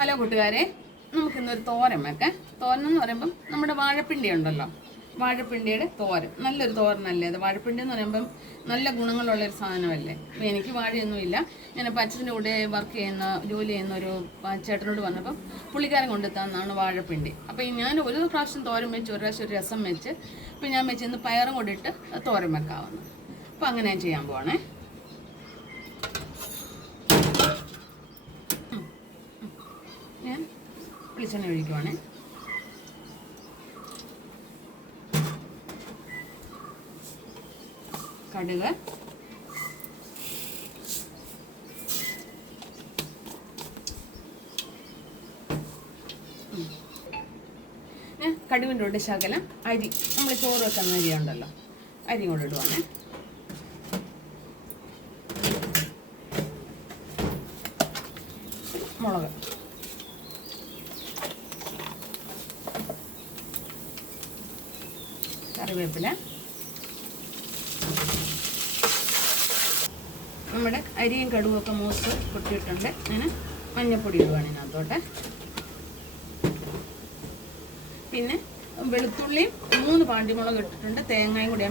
Hello കൂട്ടുകാരെ നമുക്കിന്നൊരു തോരൻ വെക്കാം. തോരൻ എന്ന് പറയുമ്പം നമ്മുടെ വാഴപ്പിണ്ടി ഉണ്ടല്ലോ. വാഴപ്പിണ്ടിയുടെ തോരൻ. നല്ലൊരു തോരനല്ലേ അത്? വാഴപ്പിണ്ടി എന്ന് പറയുമ്പം നല്ല ഗുണങ്ങളുള്ളൊരു സാധനമല്ലേ? എനിക്ക് വാഴയൊന്നുമില്ല. ഞാൻ അച്ഛന്റെ കൂടെ വർക്ക് ചെയ്യുന്ന ജോലി ചെയ്യുന്ന ഒരു ചേട്ടനോട് പറഞ്ഞപ്പം പുള്ളിക്കാരൻ കൊണ്ടു വാഴപ്പിണ്ടി. അപ്പോൾ ഞാൻ ഒരു പ്രാവശ്യം തോരൻ വെച്ച് ഒരു പ്രാവശ്യം ഒരു രസം വെച്ച് ഇപ്പം ഞാൻ വെച്ച് ഇന്ന് പയറും കൊണ്ടിട്ട് തോരൻ വെക്കാവുന്നു. അപ്പോൾ അങ്ങനെ ഞാൻ ചെയ്യാൻ പോവാണേ ഞാൻ വെളിച്ചെണ്ണ ഒഴിക്കുവാണേ. കടുക്. കടുവിന്റെ കൂടെ ശകലം അരി നമ്മൾ ചോറ് വെക്കുന്ന അരി ഉണ്ടല്ലോ അരി കൂടെ ഇടുവാണേ. മുളക്. കറിവേപ്പില. നമ്മുടെ അരിയും കടുവൊക്കെ മൂത്ത് പൊട്ടിയിട്ടുണ്ട്. ഞാൻ മഞ്ഞപ്പൊടി ഇടുവാണ് ഇതിനകത്തോട്ട്. പിന്നെ വെളുത്തുള്ളിയും മൂന്ന് പാണ്ടിമുളക് ഇട്ടിട്ടുണ്ട്. തേങ്ങയും കൂടി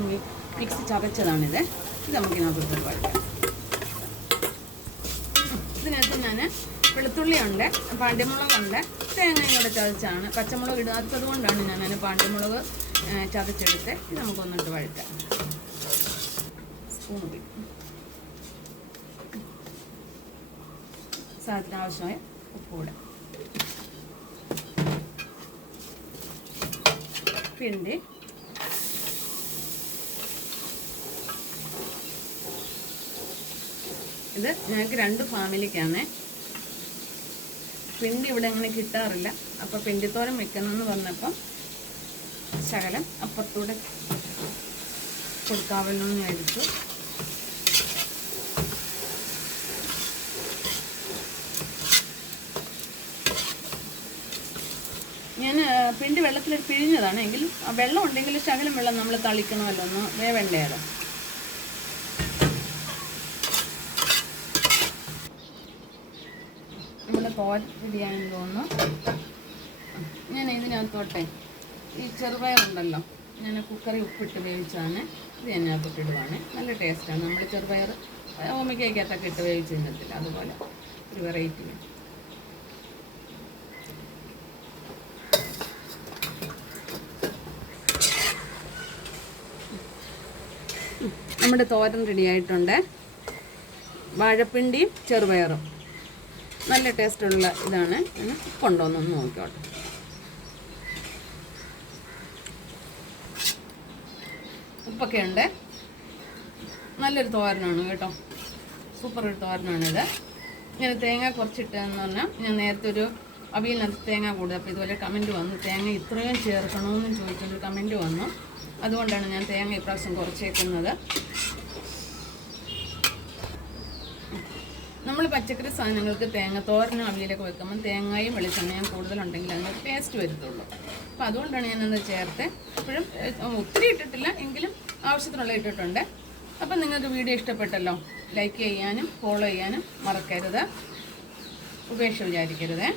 മിക്സ് ചതച്ചതാണിത്. ഇത് നമുക്ക് ഇതിനകത്തോട്ട് വഴറ്റാം. ഇതിനകത്ത് ഞാൻ വെളുത്തുള്ളിയുണ്ട് പാണ്ടിമുളകുണ്ട് തേങ്ങയും കൂടെ ചതച്ചാണ്. പച്ചമുളക് ഇടാത്തത് കൊണ്ടാണ് ഞാൻ പാണ്ടിമുളക് ചതച്ചെടുത്ത് നമുക്കൊന്നിട്ട് വഴുക്കാം സ്പൂൺ ഉപയോഗിക്കും സാധനത്തിന് ആവശ്യമായ ഉപ്പ് പിണ്ടി ഇത് ഞങ്ങൾക്ക് രണ്ട് ഫാമിലിക്കാണ്. പിണ്ടി ഇവിടെ അങ്ങനെ കിട്ടാറില്ല. അപ്പോൾ പിണ്ടിത്തോരം വെക്കണമെന്ന് പറഞ്ഞപ്പം ശകലം അപ്പുറത്തൂടെ കൊടുക്കാവല്ലോ എന്ന് ഞാൻ പിണ്ടി വെള്ളത്തിൽ പിഴിഞ്ഞതാണ്. എങ്കിലും വെള്ളം ഉണ്ടെങ്കിൽ ശകലം വെള്ളം നമ്മൾ തളിക്കണമല്ലോ ഒന്ന് വേവണ്ടേലോ. നമ്മുടെ കോരി റെഡിയായെന്ന് തോന്നുന്നു. ഞാൻ ഇതിനകത്തോട്ടെ. ഈ ചെറുപയറുണ്ടല്ലോ. ഞാൻ കുക്കറി ഉപ്പിട്ട് വേവിച്ചാണ് ഇത് ഞാൻ ഇടുവാണ്. നല്ല ടേസ്റ്റാണ് നമ്മൾ ചെറുപയർ ഓമിക്കകത്തൊക്കെ ഇട്ട് വേവിച്ച് തിന്നത്തില്ല. അതുപോലെ ഒരു വെറൈറ്റി നമ്മുടെ തോരൻ റെഡി ആയിട്ടുണ്ട്. വാഴപ്പിണ്ടിയും ചെറുപയറും. നല്ല ടേസ്റ്റുള്ള ഇതാണ്. കൊണ്ടുവന്നൊന്ന് നോക്കിക്കോട്ടെ. ഉപ്പൊക്കെ ഉണ്ട്. നല്ലൊരു തോരനാണ് കേട്ടോ. സൂപ്പർ ഒരു തോരനാണിത്. ഇങ്ങനെ തേങ്ങ കുറച്ചിട്ടെന്ന് പറഞ്ഞാൽ ഞാൻ നേരത്തെ ഒരു അവിയലിനകത്ത് തേങ്ങ കൂടുതൽ അപ്പോൾ ഇതുപോലെ കമന്റ് വന്നു. തേങ്ങ ഇത്രയും ചേർക്കണമെന്ന് ചോദിച്ചൊരു കമന്റ് വന്നു. അതുകൊണ്ടാണ് ഞാൻ തേങ്ങ ഇപ്രാവശ്യം കുറച്ചേക്കുന്നത്. നമ്മൾ പച്ചക്കറി സാധനങ്ങൾക്ക് തേങ്ങ തോരനും അവിയലൊക്കെ വെക്കുമ്പോൾ തേങ്ങയും വെളിച്ചെണ്ണയും കൂടുതലുണ്ടെങ്കിൽ അതിന് ടേസ്റ്റ് വരത്തുള്ളൂ. അപ്പോൾ അതുകൊണ്ടാണ് ഞാനത് ചേർത്ത്. ഇപ്പോഴും ഒത്തിരി ഇട്ടിട്ടില്ല എങ്കിലും ആവശ്യത്തിനുള്ള ഇട്ടിട്ടുണ്ട്. അപ്പം നിങ്ങൾക്ക് വീഡിയോ ഇഷ്ടപ്പെട്ടല്ലോ ലൈക്ക് ചെയ്യാനും ഫോളോ ചെയ്യാനും മറക്കരുത്. ഉപേക്ഷ വിചാരിക്കരുതേ.